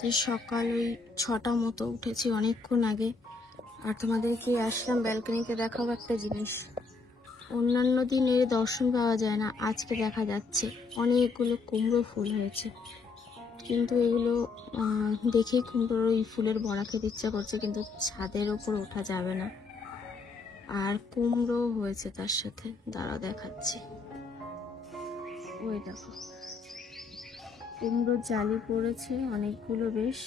যে সকাল ওই 6টা মতো উঠেছি অনেকক্ষণ আগে। আর তোমাদেরকে আসলাম ব্যালকনিতে দেখাবো একটা জিনিস। অন্যান্য দিন এর দর্শন পাওয়া যায় না, আজকে দেখা যাচ্ছে অনেকগুলো কুমড়ো ফুল হয়েছে। কিন্তু এগুলো দেখেই কুমড়োর ওই ফুলের বড়া খেতে ইচ্ছা করছে, কিন্তু ছাদের ওপর ওঠা যাবে না। আর কুমড়ো হয়েছে তার সাথে, দাঁড়াও দেখাচ্ছি। ওই দেখো কুমড়োর জালি পড়েছে অনেকগুলো বেশ,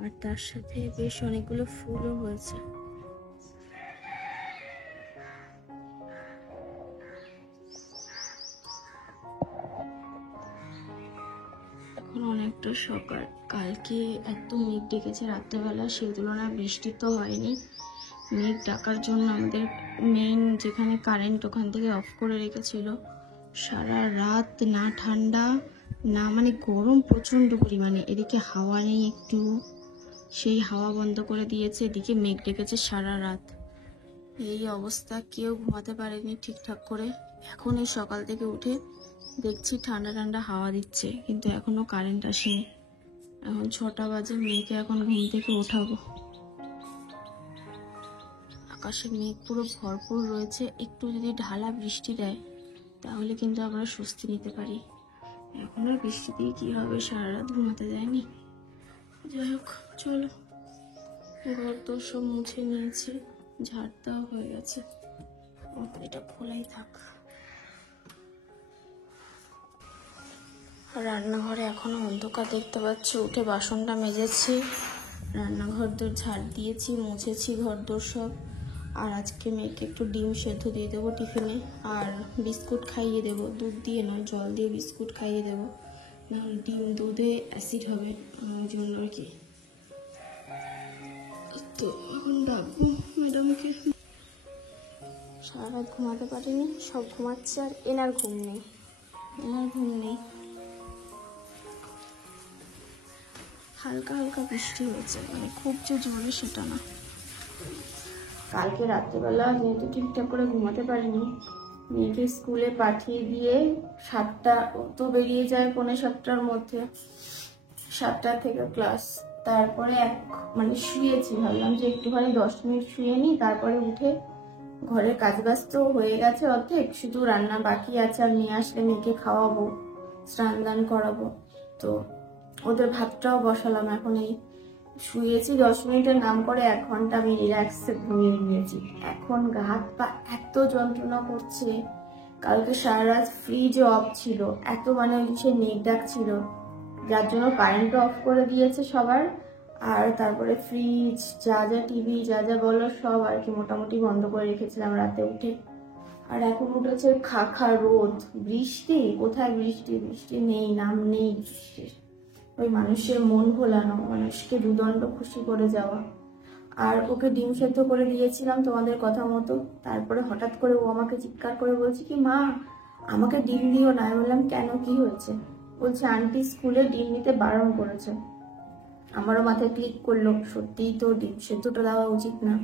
আর তার সাথে বেশ অনেকগুলো ফুলও হয়েছে। এখন অনেকটা সকাল, কালকে এত মেঘ ডেকেছে রাত্রেবেলা, সেই তুলনায় বৃষ্টি তো হয়নি। মেঘ ডাকার জন্য আমাদের মেইন যেখানে কারেন্ট ওখান থেকে অফ করে রেখেছিল। সারা রাত না ঠান্ডা না মানে গরম প্রচণ্ড পরিমাণে, এদিকে হাওয়া নেই একটু, সেই হাওয়া বন্ধ করে দিয়েছে, এদিকে মেঘ ডেকেছে সারা রাত। এই অবস্থা, কেউ ঘুমাতে পারেনি ঠিকঠাক করে। এখন এই সকাল থেকে উঠে দেখছি ঠান্ডা ঠান্ডা হাওয়া দিচ্ছে, কিন্তু এখনো কারেন্ট আসেনি। এখন 6টা বাজে, মেয়েকে এখন ঘুম থেকে ওঠাবো। আকাশে মেঘ পুরো ভরপুর রয়েছে, একটু যদি ঢালা বৃষ্টি দেয় তাহলে কিন্তু আমরা স্বস্তি নিতে পারি। এখন আর বৃষ্টি দিয়ে কি হবে, সারা রাত ঘুমাতে যায়নি। যাই হোক চলো, ঘর তো সব মুছে নিয়েছি, ঝাড় দেওয়া হয়ে গেছে, এটা খোলাই থাক। রান্নাঘরে এখনো অন্ধকার দেখতে পাচ্ছি। উঠে বাসনটা মেজেছি, রান্নাঘর দোর ঝাড় দিয়েছি, মুছেছি ঘর দোর সব। আর আজকে মেয়েকে একটু ডিম সেদ্ধ দিয়ে দেবো টিফিনে, আর বিস্কুট খাইয়ে দেবো, দুধ দিয়ে নয় জল দিয়ে বিস্কুট খাইয়ে দেবো, নাহলে ডিম দুধে অ্যাসিড হবে, ওই জন্য আর কি। তো এখন ডাকবো ম্যাডামকে। সারা রাত ঘুমাতে পারিনি, সব ঘুমাচ্ছে, আর এনার ঘুম নেই। হালকা হালকা বৃষ্টি হয়েছে, মানে খুব যে জোরে সেটা না। কালকে রাত্রেবেলা যেহেতু ঠিকঠাক করে ঘুমাতে পারিনি, মেয়েকে স্কুলে পাঠিয়ে দিয়ে 7টা তো বেরিয়ে যায়, 6:45-7টার মধ্যে, 7টা থেকে ক্লাস। তারপরে মানে শুয়েছি, ভাবলাম যে একটুখানি 10 মিনিট শুয়ে নিই, তারপরে উঠে ঘরের কাজবাজ তো হয়ে গেছে অর্ধেক, শুধু রান্না বাকি আছে। আর মেয়ে আসলে মেয়েকে খাওয়াবো, স্নান দান করাবো, তো ওদের ভাতটাও বসালাম। এখন এই শুয়েছি 10 মিনিটের নাম করে 1 ঘন্টা আমি রিল্যাক্সে ঘুমিয়ে নিয়েছি। এখন গা হাত পা এত যন্ত্রণা করছে। কালকে সারা রাত ফ্রিজ অফ ছিল, এত মানে সে মেঘ ডাক ছিল, যার জন্য কারেন্টও অফ করে দিয়েছে সবার। আর তারপরে ফ্রিজ যা যা টিভি যা যা বলো সব আর কি মোটামুটি বন্ধ করে রেখেছিলাম রাতে উঠে। আর এখন উঠেছে খাখা রোদ, বৃষ্টি কোথায়, বৃষ্টি বৃষ্টি নেই, নাম নেই বৃষ্টির। ওই মানুষের মন ভোলানো, মানুষকে দুদণ্ড খুশি করে যাওয়া। আর ওকে ডিম সেদ্ধ করে দিয়েছিলাম তোমাদের কথা মতো, তারপরে হঠাৎ করে ও আমাকে চিৎকার করে বলছে কি, মা আমাকে ডিম দিও না। আমি বললাম কেন, কি হয়েছে? বলছে আন্টি স্কুলে ডিম নিতে বারণ করেছে। আমারও মাথায় ক্লিক করলো, সত্যিই তো ডিম সেদ্ধটা দেওয়া উচিত না।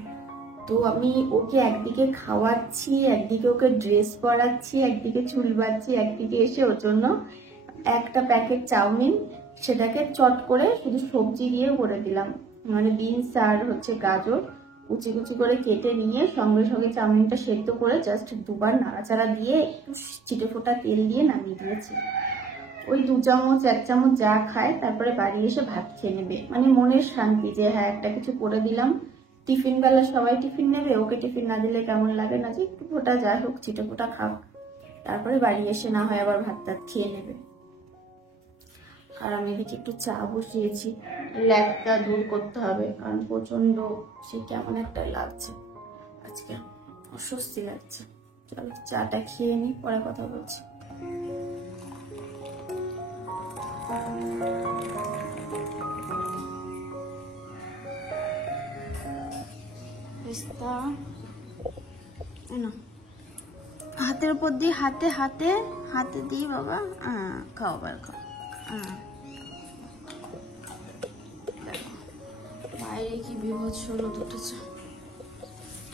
তো আমি ওকে একদিকে খাওয়াচ্ছি, একদিকে ওকে ড্রেস পরাচ্ছি, একদিকে চুল বাঁধছি, একদিকে এসে ওর জন্য একটা প্যাকেট চাউমিন, সেটাকে চট করে শুধু সবজি দিয়ে করে দিলাম। মানে বিনস আর গাজর কুচি কুচি করে কেটে নিয়ে সঙ্গে সঙ্গে চাউমিনটা সেদ্ধ করে জাস্ট 2বার নাড়াচাড়া দিয়ে একটু চিটে ফোটা তেল দিয়ে নামিয়ে দিয়েছি। ওই 2 চামচ 1 চামচ যা খায়, তারপরে বাড়ি এসে ভাত খেয়ে নেবে, মানে মনের শান্তি যে হ্যাঁ একটা কিছু করে দিলাম। টিফিন বেলা সবাই টিফিন নেবে, ওকে টিফিন না দিলে কেমন লাগে না, যে একটু ফোটা যাই হোক চিটে ফোটা খাক, তারপরে বাড়ি এসে না হয় আবার ভাত টাত খেয়ে নেবে। আর আমি এদিকে একটু চা বসিয়েছি, ল্যাকটা দূর করতে হবে, কারণ প্রচন্ড সে কেমন একটা লাগছে, আজকে অস্বস্তি লাগছে। চলো চাটা খেয়ে নিই, পরে কথা বলছি। হাতের উপর দিয়ে হাতে হাতে হাতে দিই বাবা, খাও বার খাও। দেখো বাইরে কি বিভৎস রোদ উঠেছে।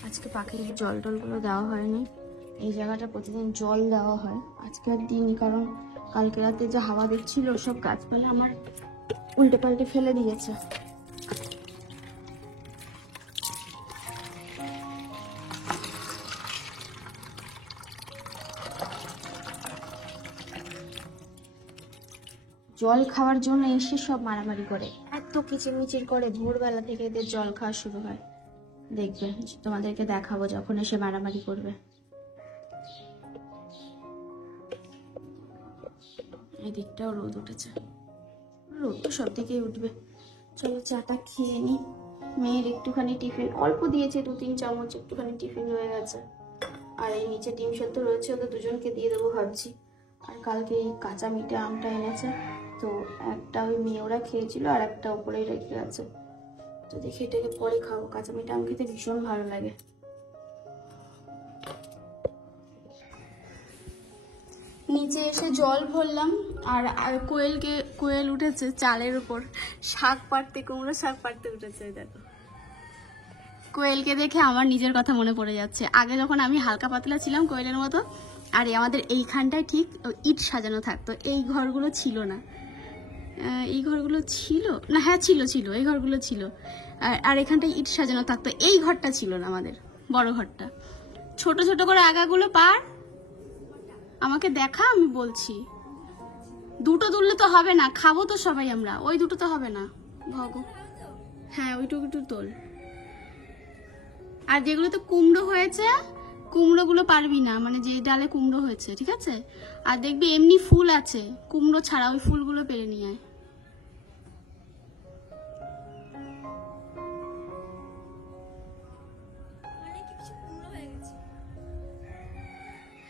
আজকে পাখির জল টলগুলো দেওয়া হয়নি, এই জায়গাটা প্রতিদিন জল দেওয়া হয়, আজকে আর দিইনি, কারণ কালকে রাতে যে হাওয়া দিচ্ছিল সব গাছপালা আমার উল্টে পাল্টে ফেলে দিয়েছে। জল খাওয়ার জন্য এসে সব মারামারি করে, এত কিচিরমিচির করে, ভোরবেলা থেকে এদের জল খাওয়া শুরু হয়। দেখবে, তোমাদেরকে দেখাবো যখন এসে মারামারি করবে। এই দিকটাও রোদ উঠেছে, রোদ তো সব দিকেই উঠবে। চলো চাটা খেয়ে নি। মেয়ের একটুখানি টিফিন অল্প দিয়েছে, 2-3 চামচ, একটুখানি টিফিন রয়ে গেছে। আর এই নিচে ডিম সেদ্ধ রয়েছে, ওদের দুজনকে দিয়ে দেবো ভাবছি। আর কালকে এই কাঁচা মিঠে আমটা এনেছে, তো একটা ওই মেয়ে ওরা খেয়েছিল আর একটা উপরেই রেখে গেছে। তো দেখি এটাকে পরে খাবো। কাঁচা মিঠে আম খেতে ভীষণ ভালো লাগে। নিচে এসে জল ভরলাম, আর কোয়েল উঠেছে চালের উপর শাক পাড়তে, কুমড়ো শাক পাড়তে উঠেছে। দেখো, কোয়েলকে দেখে আমার নিজের কথা মনে পড়ে যাচ্ছে। আগে যখন আমি হালকা পাতলা ছিলাম কোয়েলের মতো, আর আমাদের এইখানটায় ঠিক ইট সাজানো থাকতো। এই ঘরগুলো ছিল না, এই ঘরগুলো ছিল না, হ্যাঁ ছিল, এই ঘরগুলো ছিল। আর এখানটায় ইট সাজানো থাকতো। এই ঘরটা ছিল না আমাদের, বড় ঘরটা। ছোট ছোট করে আগাগুলো পার, আমাকে দেখা, আমি বলছি। দুটো তুললে তো হবে না, খাবো তো সবাই আমরা। ওই দুটো তো হবে না ভগো। হ্যাঁ, ওইটুকু একটু তোল। আর যেগুলোতে কুমড়ো হয়েছে, কুমড়োগুলো পারবি না, মানে যে ডালে কুমড়ো হয়েছে, ঠিক আছে? আর দেখবি এমনি ফুল আছে কুমড়ো ছাড়া, ওই ফুলগুলো পেরে নিয়ে আয়।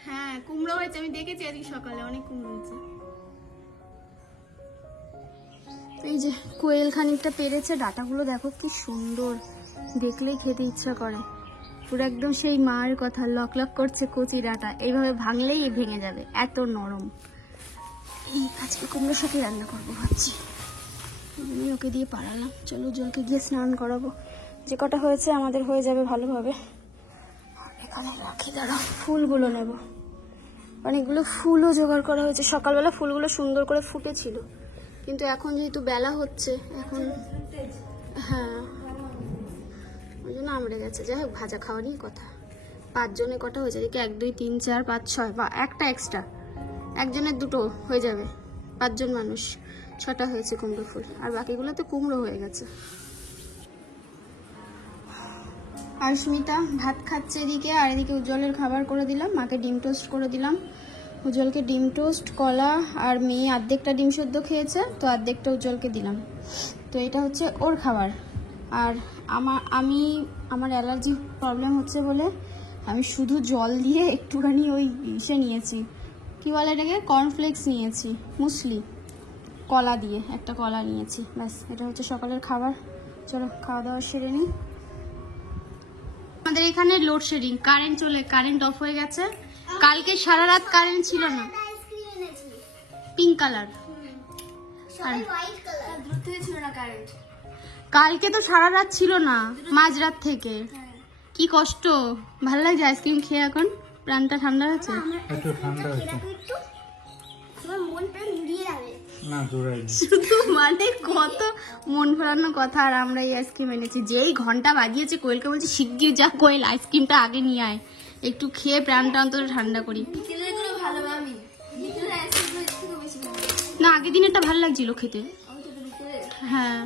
হ্যাঁ, কুমড়ো হয়েছে, আমি দেখেছি আজকে সকালে অনেক কুমড়ো হয়েছে। এই যে কোয়েল খানিকটা পেরেছে, ডাটাগুলো দেখো কি সুন্দর, দেখলেই খেতে ইচ্ছা করে। পুরো একদম সেই মার কথা, লক লক করছে কচি ডাটা, এইভাবে ভাঙলেই ভেঙে যাবে, এত নরম। আজকে কুমড়োর সাথে রান্না করবো ভাবছি, আমি ওকে দিয়ে পাড়ালাম। চলো জলকে গিয়ে স্নান করাবো, যে কটা হয়েছে আমাদের হয়ে যাবে ভালোভাবে। এখানে রাখি, দাঁড়াও, ফুলগুলো নেব। অনেকগুলো ফুলও জোগাড় করা হয়েছে। সকালবেলা ফুলগুলো সুন্দর করে ফুটেছিল, কিন্তু এখন যেহেতু বেলা হচ্ছে, এখন হ্যাঁ ওই জন্য আমড়ে গেছে। যাই হোক, ভাজা খাওয়ারই কথা। 5 জনে কটা হয়েছে দেখি, 1 2 3 4 5 6, বা একটা এক্সট্রা, একজনের 2টো হয়ে যাবে। 5 জন মানুষ, 6টা হয়েছে কুমড়ো ফুল, আর বাকিগুলো তো কুমড়ো হয়ে গেছে। আর স্মিতা ভাত খাচ্ছে এদিকে, আর এদিকে উজ্জ্বলের খাবার করে দিলাম। মাকে ডিম টোস্ট করে দিলাম, উজ্জ্বলকে ডিম টোস্ট, কলা, আর মেয়ে অর্ধেকটা ডিম সেদ্ধ খেয়েছে, তো অর্ধেকটা উজ্জ্বলকে দিলাম। তো এটা হচ্ছে ওর খাবার। আর আমার অ্যালার্জি প্রবলেম হচ্ছে বলে আমি শুধু জল দিয়ে একটুখানি ওই ইসে নিয়েছি, কি বলে এটাকে, কর্নফ্লেক্স নিয়েছি, মুসলি, কলা দিয়ে একটা কলা নিয়েছি, ব্যাস। এটা হচ্ছে সকালের খাবার। চলো খাওয়া দাওয়া সেরে নিই। আমাদের এখানে লোডশেডিং, কারেন্ট অফ হয়ে গেছে। কালকে সারা রাত কারেন্ট ছিল না, পিঙ্ক কালার। কালকে তো সারা রাত ছিল না, মাঝরাত থেকে। কি কষ্ট, ভালো লাগছে আইসক্রিম খেয়ে, এখন প্রাণটা ঠান্ডা হয়েছে। শুধু মানে কত মন ভরানোর কথা। আর আমরা এই আইসক্রিম এনেছি, যেই ঘন্টা বাজিয়েছে কোয়েলকে বলছি শিগগির যা কোয়েল, আইসক্রিমটা আগে নিয়ে আয়, একটু খেয়ে প্রাণটা অন্তত ঠান্ডা করি। না, আগের দিনেরটা ভালো লাগছিল খেতে। হ্যাঁ।